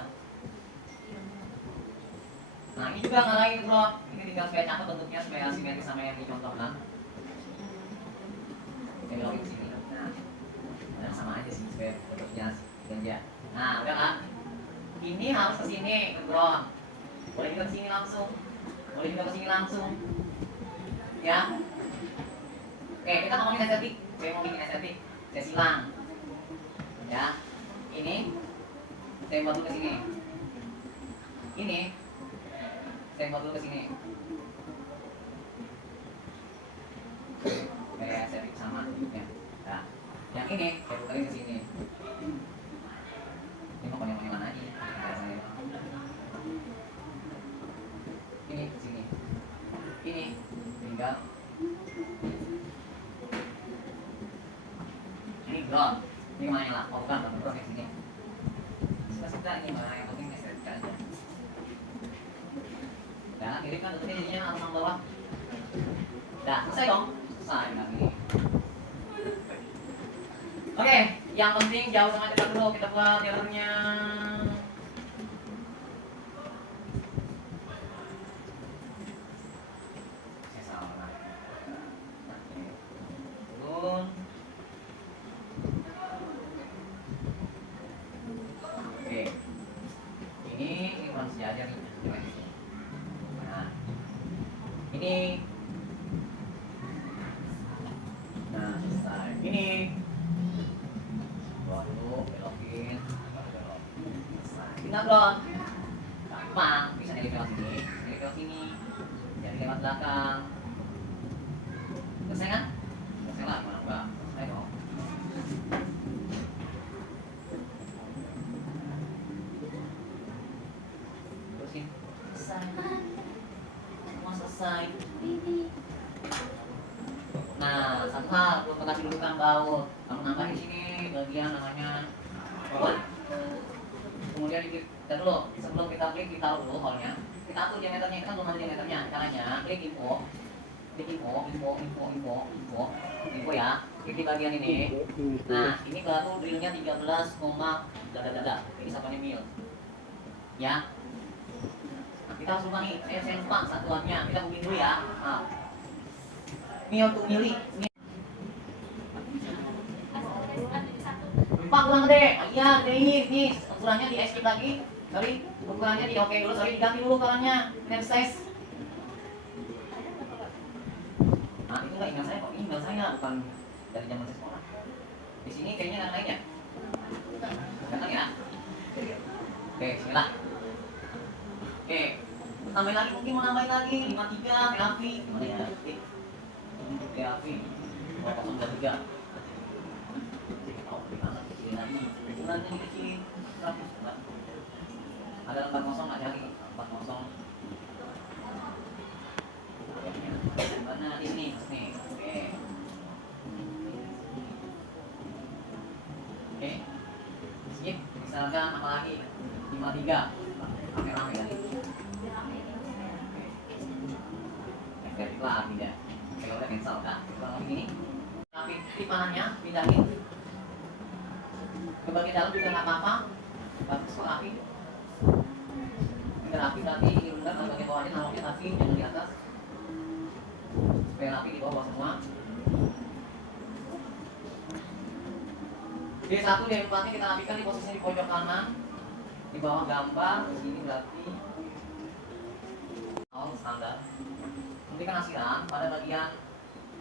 Nah, ini juga ngarahin ke gross. Ini tinggal supaya cakep bentuknya supaya simetris sama yang dicontohkan. Kita belokin ke sini. Nah, sama aja sih supaya bentuknya ganja. Nah, udah kan? Ini harus ke sini ke ground. Boleh juga ke sini langsung. Boleh juga ke sini langsung. Ya. Oke, kita ngomongin estetik. Saya mau bikin estetik. Saya silang. Ya. Ini saya buat dulu ke sini. Ini saya buat dulu ke sini. Kayak estetik sama ya. Nah, yang ini saya puterin ke sini. Ini mau konyol-konyolan aja. Ini ke sini. Ini tinggal. Ini ground. Ini kemana lah? Oh bukan, ground ke sini. Suka-suka ini mah yang penting estetika aja. Dan mirip kan tentunya jadinya atas bawah. Dah, selesai dong. Selesai kan ini. Oke, yang penting jauh sama cepat dulu kita buat jalurnya. Saya salah. Turun. Oke. Ini kurang sejajar nih. Nah, ini. Nah, selesai. Ini. Belokin. Tinggal belum? Gampang, bisa dari lewat sini, dari lewat sini, jadi lewat belakang. Selesai kan? Selesai lah, gimana enggak? Selesai dong. selesai. Nah, satu hal untuk kasih dudukan baut, kamu nambah di sini bagian namanya baut. Kemudian kita dulu, sebelum kita klik kita taruh dulu hole-nya. Kita atur diameternya, kita belum ada diameternya. Caranya klik info ya. Klik di bagian ini. Nah, ini baru drillnya 13, ini sapanya mil. Ya. Nah, kita harus lupa nih, saya lupa satuannya. Kita booking dulu ya. Nah. Mil to mili. Pak kurang gede. Iya, gede ini. Nih, ukurannya di escape lagi. Sorry, ukurannya di oke dulu. Sorry, diganti dulu ukurannya. Next size. Nah, itu nggak email saya kok. Email saya bukan dari zaman saya sekolah. Di sini kayaknya ada lainnya. Datang ya. Oke, bismillah. Oke, tambahin lagi, mungkin mau nambahin lagi 53 TAV. Gimana ya? TAV 2023. Oh, gimana kecilin lagi? Ukurannya dikecilin 100. Ada 40 nggak cari? 40. Gimana di sini? Nih. Oke. Oke. Skip. Misalkan apa lagi? 53. Rame-rame lagi. Oke. Lagi ya. Oke, udah cancel kan? Kalau ini tapi tipanannya pindahin ke bagian dalam juga nggak apa-apa. Bagus kok rapi. Ini rapi berarti rendah ke bagian bawahnya naruhnya rapi, jangan di atas. Supaya rapi di bawah semua. D1 dan D4 kita rapikan di posisi di pojok kanan, di bawah gambar. Ini berarti standar. Nanti kan hasilan pada bagian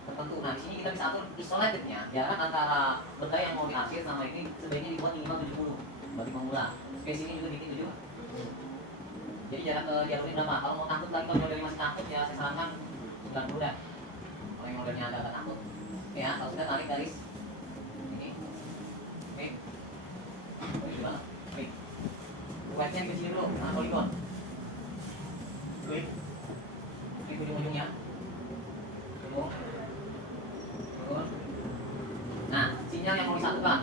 tertentu. Nah, di sini kita bisa atur isolatednya. Jarak antara benda yang mau diarsir sama ini sebaiknya dibuat minimal 70 bagi pemula. Space ini juga bikin 7. Jadi jarak ke jalur ini berapa? Kalau mau takut lagi, kalau modelnya masih takut ya saya sarankan 90 dah. Kalau yang modelnya agak takut. Oke ya, kalau sudah tarik garis ini. Oke. Gimana? Oke. Kuatnya kecil dulu. Nah, poligon. Oke. Di ujung-ujungnya. Turun. Nah, sinyal yang mau disatukan.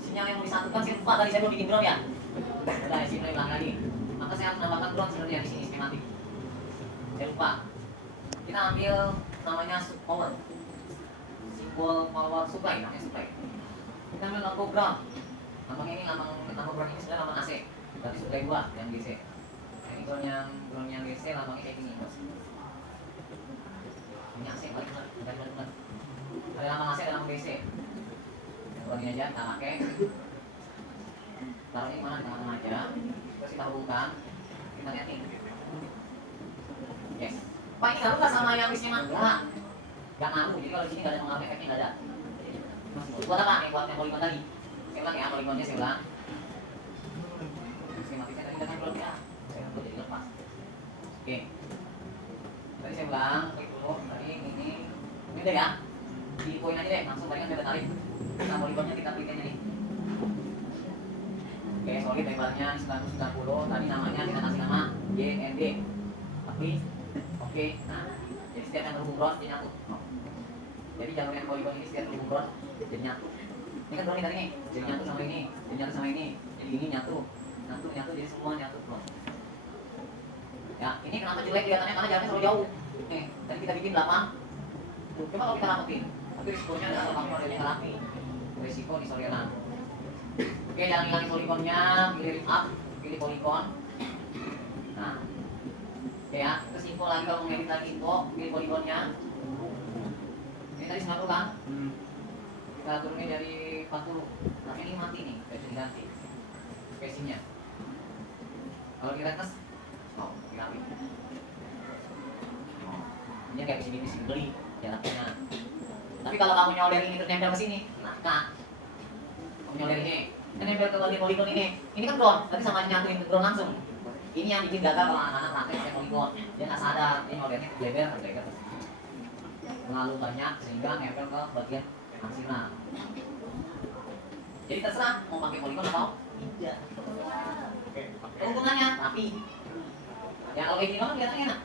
Sinyal yang mau disatukan saya lupa tadi saya belum bikin drone ya. Udah, ya sini ulang lagi. Maka saya harus menambahkan drone sebenarnya di sini skematik. Saya lupa. Kita ambil namanya power. Simbol power supply, namanya supply. Kita ambil logo ground. Lambang ini lambang ground ini sebenarnya lambang AC. Berarti supply gua yang DC. Ini ground yang DC lambangnya kayak gini, Bos. Ini AC paling benar. Ada lambang AC, ada lambang DC. Yang ini aja kita pakai. Taruh ini mana di tengah aja. Terus kita hubungkan. Kita lihatin. Yes. Pak, ini ngaruh nggak sama yang di skema? Nggak ngaruh. Jadi kalau di sini nggak ada pengaruh, efeknya nggak ada. Buat apa nih? Buat yang poligon tadi. Saya ulang ya, poligonnya saya ulang. Skematiknya tadi kan belum ya. Saya ulang jadi lepas. Oke. Tadi saya ulang. Klik dulu. Tadi ini deh ya. Di poin aja deh. Langsung tadi kan saya tarik. Nah, poligonnya kita klik aja nih. Oke, solid lebarnya 990. Tadi namanya kita kasih nama JND. Tapi oke. Nah, jadi setiap yang terhubung cross dia nyatu. Jadi jalur yang poligon ini setiap terhubung cross jadi nyatu. Ini kan drone tadi nih, jadi nyatu sama ini, jadi nyatu sama ini, jadi ini nyatu, jadi semua nyatu cross. Ya, ini kenapa jelek kelihatannya karena jaraknya terlalu jauh. Nih, tadi kita bikin 8. Coba kalau kita rapetin, tapi risikonya adalah kalau kamu modelnya nggak rapi, risiko disorieran. Oke, jangan hilangin poligonnya, pilih rip up, pilih poligon. Nah, oke ya, terus info lagi kalau mau edit lagi info, pilih poligonnya. Ini tadi 90 kan? Kita turunin dari 40. Tapi ini mati nih, bisa diganti spacingnya. Kalau kita tes, oh, dirapi. Oh, ini kayak bising beli jaraknya. Tapi kalau kamu nyolder ini terus nempel ke sini, nah, kamu nyolder ini, dan nempel ke bagian poligon ini kan drone, tapi sama nyatuin drone langsung. Ini yang bikin gagal kalau anak-anak praktek pakai poligon. Dia nggak sadar, dia nyoldernya bleber. Terlalu banyak sehingga nempel ke bagian arsiran. Jadi terserah mau pakai poligon atau tidak. Keuntungannya rapi. Ya kalau kayak gini kan kelihatannya enak.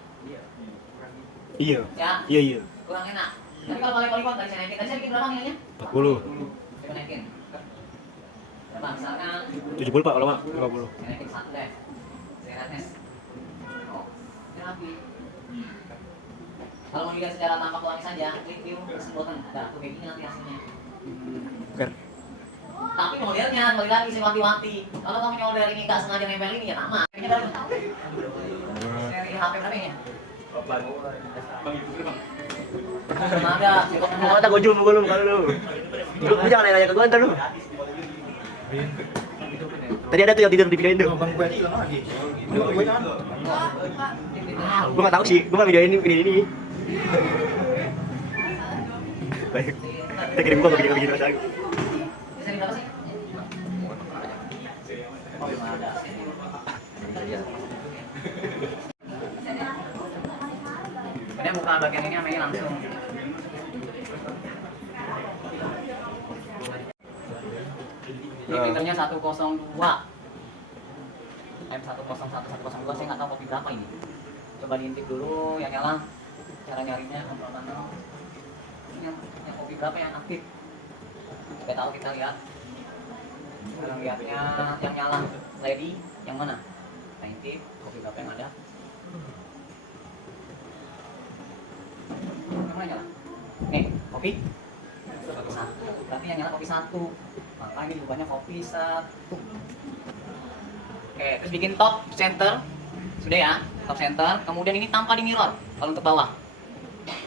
Iya. Ya, Iya iya. kurang enak. Tapi kalau lipat tadi saya naikin berapa nilainya? 40. Saya naikin. Berapa misalkan? 70 Pak kalau Pak 50. Saya naikin 1 deh. Saya tes. Oh, ini rapi. Kalau mau dilihat secara tampak pelangi saja, klik view kesembuhan. Nah, aku kayak gini nanti hasilnya. Oke. Tapi modelnya kembali lagi saya wanti-wanti. Kalau kamu nyolder ini nggak sengaja nempel ini ya sama. Ini baru. Seri HP berapa ini? Belum ada. Mau tak gojol mau lu kalau lu. Lu jangan nanya ke gua ntar lu. Tadi ada tuh yang tidur di videoin tuh. Bang gue hilang lagi. Gue kan. Gua enggak tahu sih, gua enggak videoin ini. Baik. Kita kirim gua begini aja. Bisa di berapa sih? Oh, belum ada. Ini buka bagian ini sama ini langsung. Ini printernya 102 M101 saya nggak tahu kopi berapa ini. Coba diintip dulu yang nyala. Cara nyarinya kontrol ini yang kopi berapa yang aktif. Kita tahu kita lihat. Sekarang lihatnya yang nyala lady yang mana? Kita intip kopi berapa yang ada. Yang mana nyala? Nih, kopi 1. Berarti yang nyala kopi 1. Maka ini rupanya kopi 1. Oke, terus bikin top center. Sudah ya, top center. Kemudian ini tanpa di mirror kalau untuk bawah.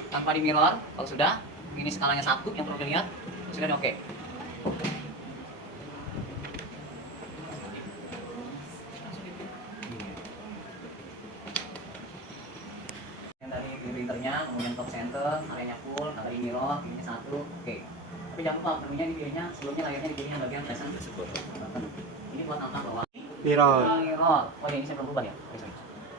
Tanpa di mirror, kalau sudah, ini skalanya 1 yang perlu dilihat. Sudah oke. Yang dari printernya, kemudian top center, areanya full, tanpa di mirror, ini 1, oke. Tapi jangan lupa menunya di videonya, sebelumnya layarnya di bagian present. Ini buat tampak bawah. Mirror. Mirror. Oh ya, ini saya belum ubah ya.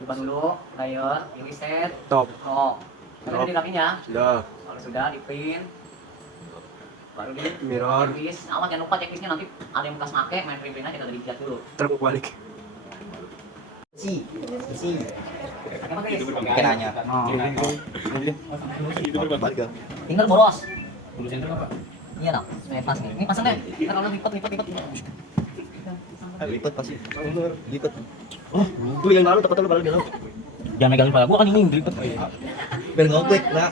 Ubah dulu, layer, pilih set, Top. top. Sudah dirapiin ya. Sudah. Kalau sudah di print, baru di Mirror. checklist. Awas jangan lupa checklistnya nanti ada yang bekas make, main print aja kita dilihat dulu. Terbuk balik. Si. Apa guys? Pakai nanya. Balik ke. Tinggal boros. Dulu center apa? Iya dong, supaya pas nih. Ini pasang deh. Ntar kalau lipat. Lipat pasti. Lipat. Oh, lu yang lalu tepat lu baru bilang. Jangan megangin kepala gua kan ini ribet. Biar ngoklik lah.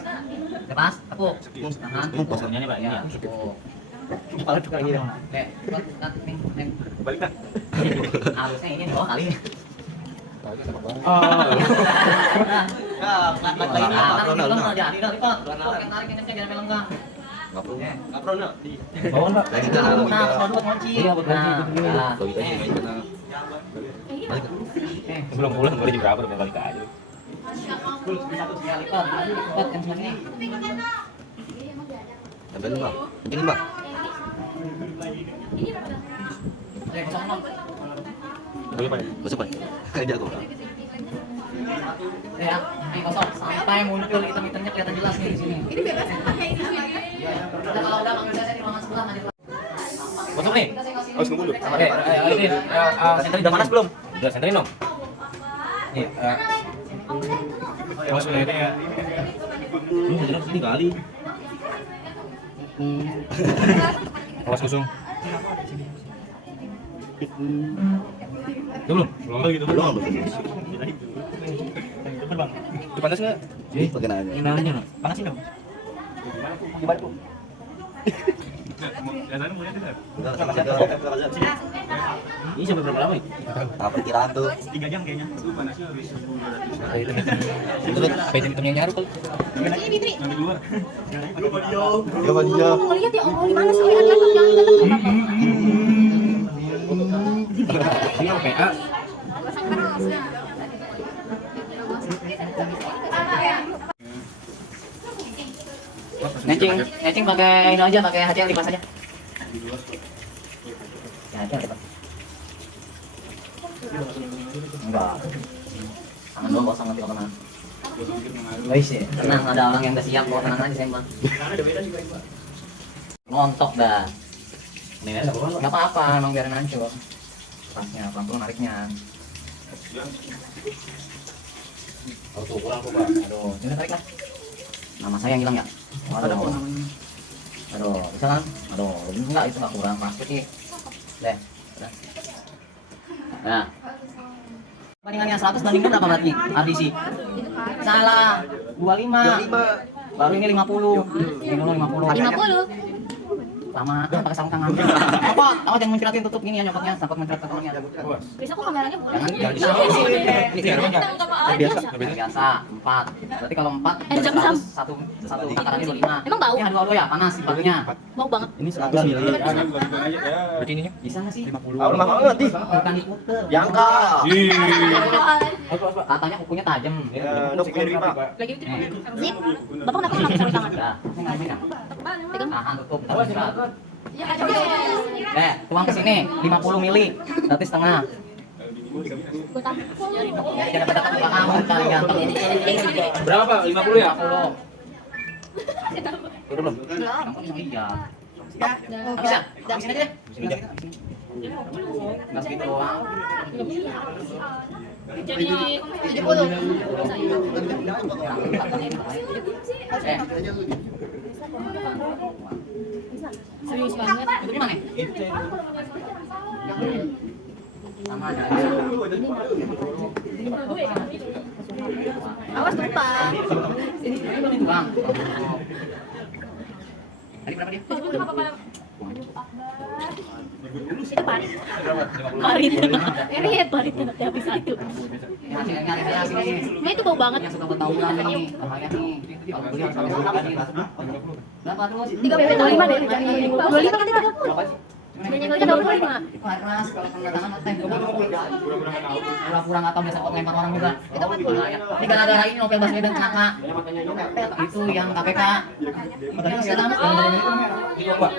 Lepas, tepuk. Tangan. Posturnya nih Pak, ini ya. Tepuk. Kepala tukang ini. Oke, nih. Balik kan? Harusnya ini di bawah kali. Ah. Nah, jadi udah lipat. Yang tarik ini jangan melenggang. Enggak perlu. Enggak perlu nak. Bawaan Pak. Lagi kan. Nah, kalau buat kunci. Iya, buat kunci. Nah, Kalau kita ini kena. Balik. Sebelum pulang baru jam berapa udah balik aja. ya lipat yang sebelah ini. Sampai lima. Ini Mbak. Ya, kosong enam. Boleh Pak. Masuk Pak. Kayak jago. Ya, ini kosong sampai muncul hitam-hitamnya kelihatan jelas nih di sini. Ini bebas pakai ini juga. Udah kalau udah panggil saya di ruangan sebelah nanti. Masuk nih. Harus nunggu dulu. Oke, ini senterin udah panas belum? Udah senterin dong. Nih, Masuk ini ya. lu senterin sini kali. Awas kusung. Belum? Belum lagi tuh. Belum. Itu panas enggak? Ini pakai nanya. Ini nanya, panasin dong. Gimana tuh? Biasanya mulai dengar. Enggak sama saja. Ini sampai berapa lama ya? Apa perkiraan tuh? 3 jam kayaknya. Itu panasnya habis 10-200. Itu kan hitam-hitamnya nyaru kali. Ini Fitri. Nanti keluar. Coba dia. Mau lihat ya Allah di mana sih laptop jangan datang. Ini yang PA. Netching pakai ini aja, pakai HCL lipat saja. Ya, HCL lipat. Enggak. Tangan doang kosong nanti kemana? Guys ya, tenang ada orang yang udah siap kok, tenang aja saya mah. Ngontok dah. Nggak apa-apa, emang biarin hancur. Pasnya, pelan-pelan nariknya. Kalau tuh kurang tuh Pak. Aduh, ini tarik lah. Nama saya yang hilang ya? Waduh. Aduh, bisa kan? Aduh, enggak itu enggak kurang pas sih. Deh. Udah. Nah. Bandingannya 100 bandingnya berapa berarti? RDC. Salah. 25. Baru ini 50. Ini dulu 50. 50. Sama pakai sarung tangan. Apa? Awas jangan menciratin tutup gini ya nyokotnya, takut mencirat tangannya. Bisa kok kameranya bukan. Jangan biasa 4. Berarti kalau 4 jam-jam. satu takarannya 25. Emang bau? Ini aduh ya panas sifatnya. Bau banget. Ini 100 mili. Berarti ininya Bisa nggak sih? 50. Lemah banget nih. Bukan diputer. Jangka. Katanya kukunya tajam. Ya, nok terima. Lagi itu. Zip. Bapak kenapa pakai sarung tangan? Udah, ini kan. Pegang. Tahan tutup. Iya, ada. Tuang ke sini 50 mili. Berarti setengah. Gue takut. Jangan pada takut kamu cari ganteng. berapa Pak? 50 ya? 50. Udah belum? Kamu ini iya. Bisa? Habisin aja deh. Nggak segitu doang. Jadi 70. Serius banget. Itu gimana? Sama aja. Awas tumpah. Ini doang. Tadi berapa dia? Itu parit. Parit. Ini paritnya nanti habis satu. Nah itu bau banget. Yang suka bertawuran nih, bahaya nih. Kalau beli harus pakai sarung tadi. Berapa terus? 25 deh. 25 kan 30. Menyenggolnya 25. Panas kalau kena tangan teh. Pura-pura nggak tahu biasa kok lempar orang juga. Itu kan Bahaya. Ini gara-gara ini Novel Baswedan celaka. Itu yang KPK. Makanya sekarang Ini Pak.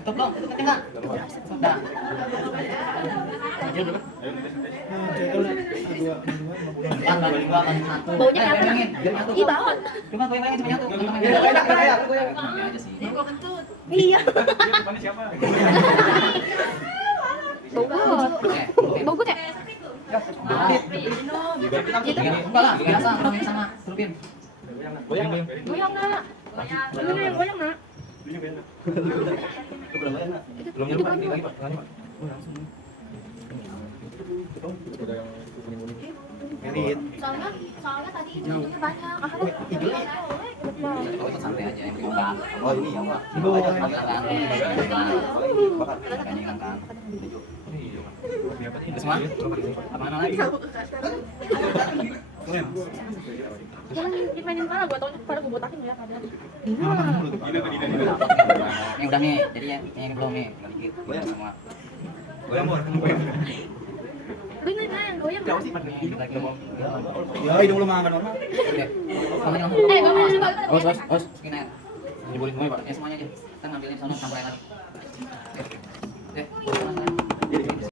tutup dong, tutup enggak? Udah. Yang baru dua kali satu. Baunya kayak apa? Bayangin, biar nyatu. Ih, bau. Coba goyang-goyangin cuma nyatu. Ini aja sih. Iya. Siapa? Bau banget. Bau gue kayak. Enggak lah, biasa orang yang sama. Terupin. Goyang nak. Goyang nak. Belum nyampe ini lagi Pak. Lagi Pak. Merit. Soalnya tadi hidungnya banyak. Kalau itu santai aja yang enggak. Oh ini ya, Pak. Itu aja kan. Ini kan. Semua? Apa lagi? Jangan dimainin kepala, gue taunya kepala gue botakin ya. Ini udah nih, jadi yang belum nih, tinggal dikit. Goyang semua. Goyang kan, goyang kan. Nih, kita lagi mau. Ya, hidung lu makan normal. Oke. Sama langsung. Os. Segini aja. Nyebulin semuanya Pak. Ya semuanya aja. Kita ngambilin sana campur air lagi. Oke.